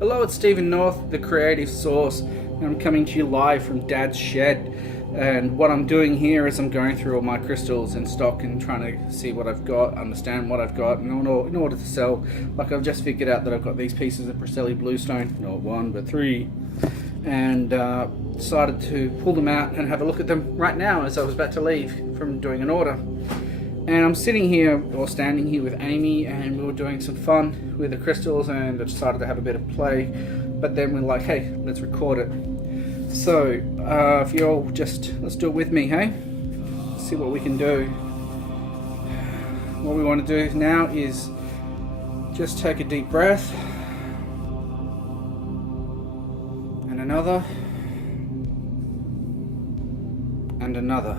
Hello, it's Stephen North, the creative source, and I'm coming to you live from Dad's shed. And what I'm doing here is I'm going through all my crystals in stock and trying to see what I've got, understand what I've got, and in order to sell. Like, I've just figured out that I've got these pieces of Preseli Bluestone, not one but three, and decided to pull them out and have a look at them right now as I was about to leave from doing an order. And I'm sitting here, or standing here with Amy, and we were doing some fun with the crystals, and I decided to have a bit of play. But then we're like, hey, let's record it. So, if you all just, let's do it with me, hey? See what we can do. What we want to do now is just take a deep breath. And another. And another.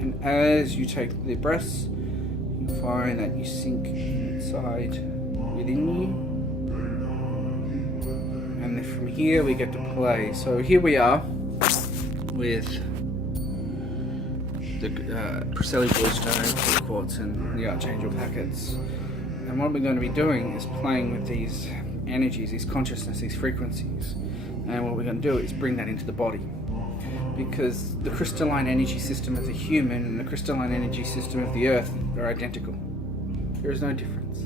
And as you take the breaths, you find that you sink inside within you. And then from here we get to play. So here we are with the Preseli Bluestone, the Quartz and the Archangel packets. And what we're going to be doing is playing with these energies, these consciousness, these frequencies. And what we're going to do is bring that into the body. Because the crystalline energy system of the human and the crystalline energy system of the earth are identical. There is no difference.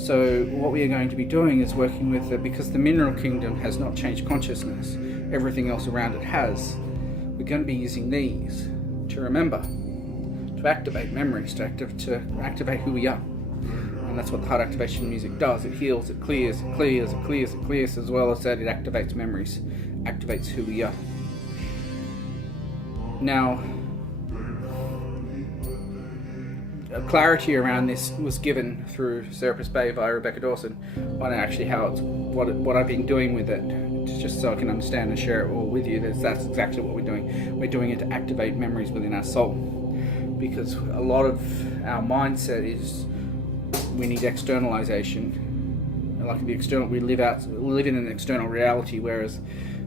So what we are going to be doing is working with it, because the mineral kingdom has not changed consciousness, everything else around it has. We're going to be using these to remember, to activate memories, to activate who we are. And that's what the heart activation music does. It heals, it clears, it clears, it clears, it clears, as well as that it activates memories, activates who we are. Now, clarity around this was given through Serapis Bay via Rebecca Dawson on actually how it's what I've been doing with it, just so I can understand and share it all with you. That's exactly what we're doing. We're doing it to activate memories within our soul, because a lot of our mindset is we need externalization. Like the external, we live in an external reality, whereas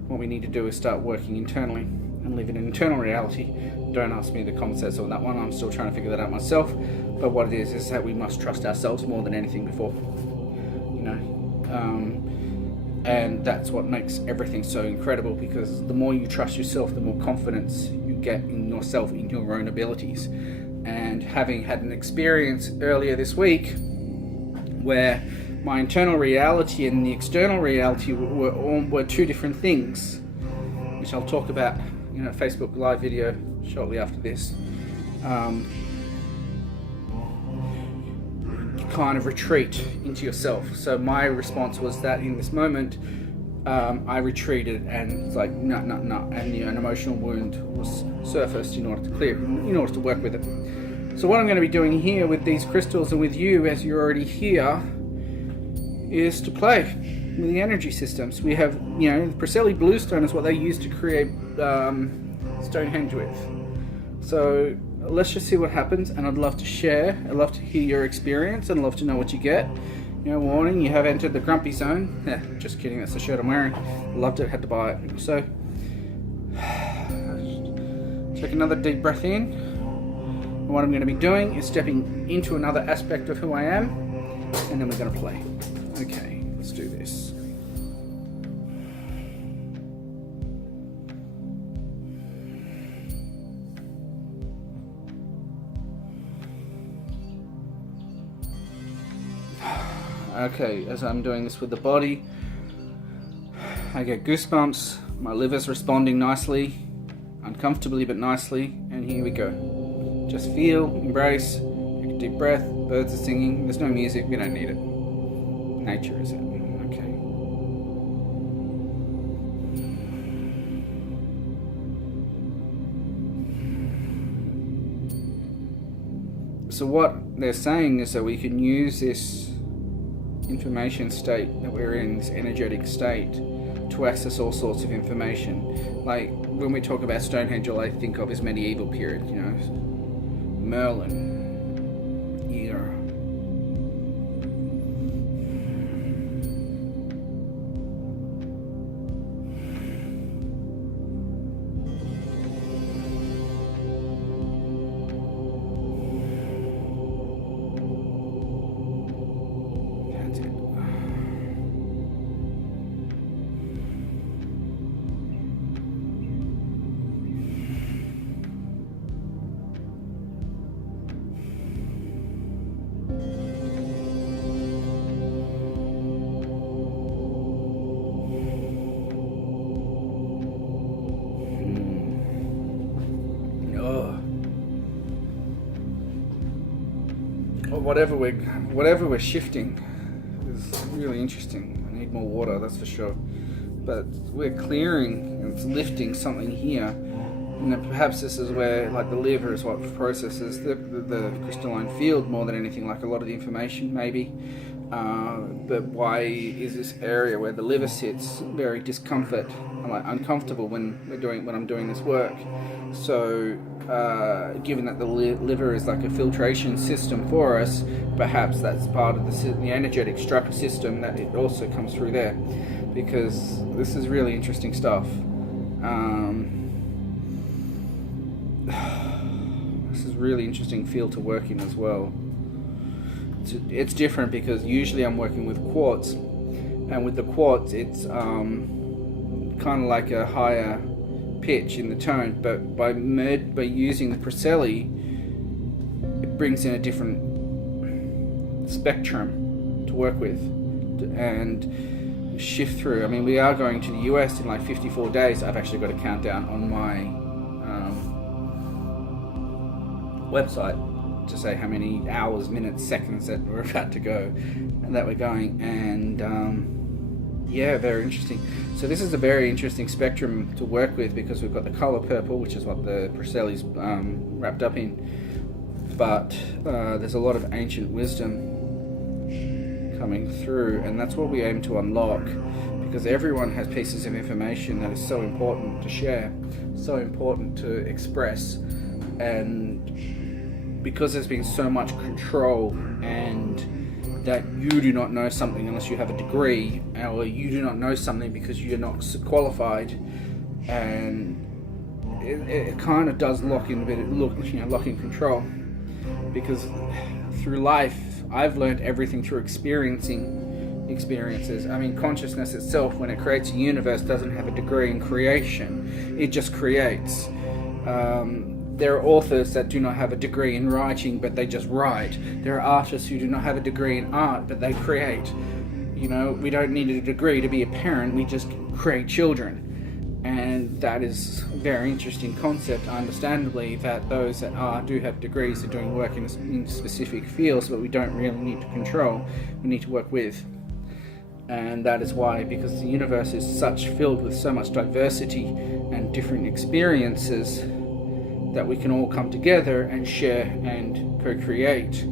what we need to do is start working internally and live in an internal reality. Don't ask me the concepts on that one. I'm still trying to figure that out myself. But what it is that we must trust ourselves more than anything before. You know, and that's what makes everything so incredible. Because the more you trust yourself, the more confidence you get in yourself, in your own abilities. And having had an experience earlier this week where my internal reality and the external reality were two different things, which I'll talk about in a Facebook live video shortly after this. You kind of retreat into yourself. So my response was that in this moment, I retreated, and it's like no, and an emotional wound was surfaced in order to clear, in order to work with it. So what I'm going to be doing here with these crystals and with you, as you're already here, is to play with the energy systems. We have, you know, Preseli Bluestone is what they use to create Stonehenge with. So let's just see what happens, and I'd love to share. I'd love to hear your experience, and I'd love to know what you get. You know, warning, you have entered the grumpy zone. Yeah, just kidding, that's the shirt I'm wearing. Loved it, had to buy it. So take another deep breath in. And what I'm going to be doing is stepping into another aspect of who I am, and then we're going to play. Okay, let's do this. Okay, as I'm doing this with the body, I get goosebumps, my liver's responding nicely, uncomfortably but nicely, and here we go. Just feel, embrace, take a deep breath, birds are singing, there's no music, we don't need it. Nature is it. Okay. So what they're saying is that we can use this information state that we're in, this energetic state, to access all sorts of information. Like when we talk about Stonehenge, all I think of is medieval period, you know, Merlin era. whatever we're shifting is really interesting. I need more water, that's for sure. But we're clearing and it's lifting something here, and then perhaps this is where, like, the liver is what processes the crystalline field more than anything, like a lot of the information maybe. But why is this area where the liver sits very discomfort, like uncomfortable when I'm doing this work? So given that the liver is like a filtration system for us, perhaps that's part of the energetic structure system, that it also comes through there, because this is really interesting stuff. This is really interesting field to work in as well. It's different because usually I'm working with quartz, and with the quartz it's kind of like a higher pitch in the tone, but by using the Preseli, it brings in a different spectrum to work with and shift through. I mean, we are going to the US in like 54 days. I've actually got a countdown on my website to say how many hours, minutes, seconds that we're about to go and that we're going, and yeah, very interesting. So this is a very interesting spectrum to work with because we've got the color purple, which is what the Preseli's wrapped up in, but there's a lot of ancient wisdom coming through, and that's what we aim to unlock, because everyone has pieces of information that is so important to share, so important to express. And because there's been so much control, and that you do not know something unless you have a degree, or you do not know something because you're not qualified, and it kind of does lock in a bit, lock in control, because through life I've learned everything through experiences. I mean, consciousness itself, when it creates a universe, doesn't have a degree in creation, it just creates. There are authors that do not have a degree in writing, but they just write. There are artists who do not have a degree in art, but they create. You know, we don't need a degree to be a parent, we just create children. And that is a very interesting concept, understandably, that those that do have degrees are doing work in specific fields, but we don't really need to control, we need to work with. And that is why, because the universe is filled with so much diversity and different experiences, that we can all come together and share and co-create,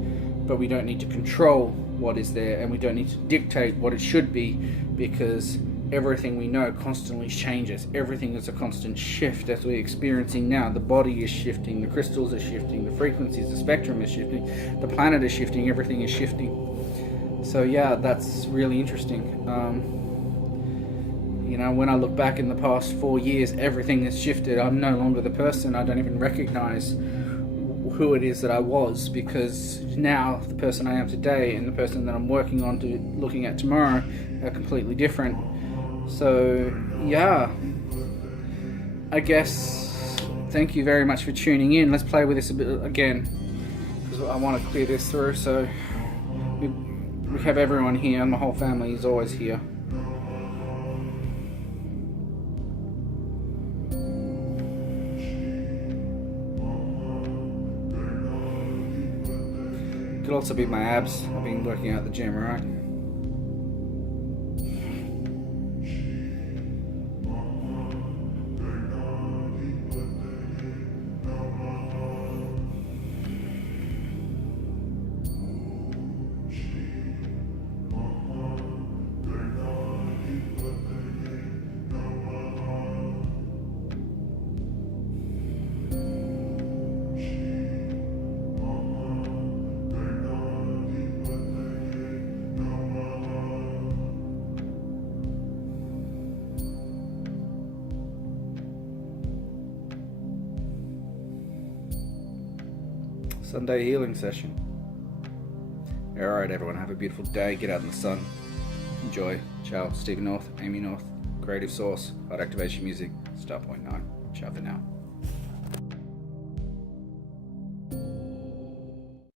but we don't need to control what is there, and we don't need to dictate what it should be, because everything we know constantly changes. Everything is a constant shift, as we're experiencing now. The body is shifting, the crystals are shifting, the frequencies, the spectrum is shifting, the planet is shifting, everything is shifting. So yeah, that's really interesting. You know, when I look back in the past 4 years, everything has shifted. I'm no longer the person. I don't even recognize who it is that I was, because now the person I am today and the person that I'm working on to looking at tomorrow are completely different. So yeah, I guess thank you very much for tuning in. Let's play with this a bit again, because I want to clear this through. So we have everyone here, my whole family is always here. Could also be my abs. I've been working out at the gym, right? Sunday healing session. Alright everyone, have a beautiful day, get out in the sun, enjoy. Ciao, Stephen North, Amy North, Creative Source, Heart Activation Music, Starpoint 9. Ciao for now.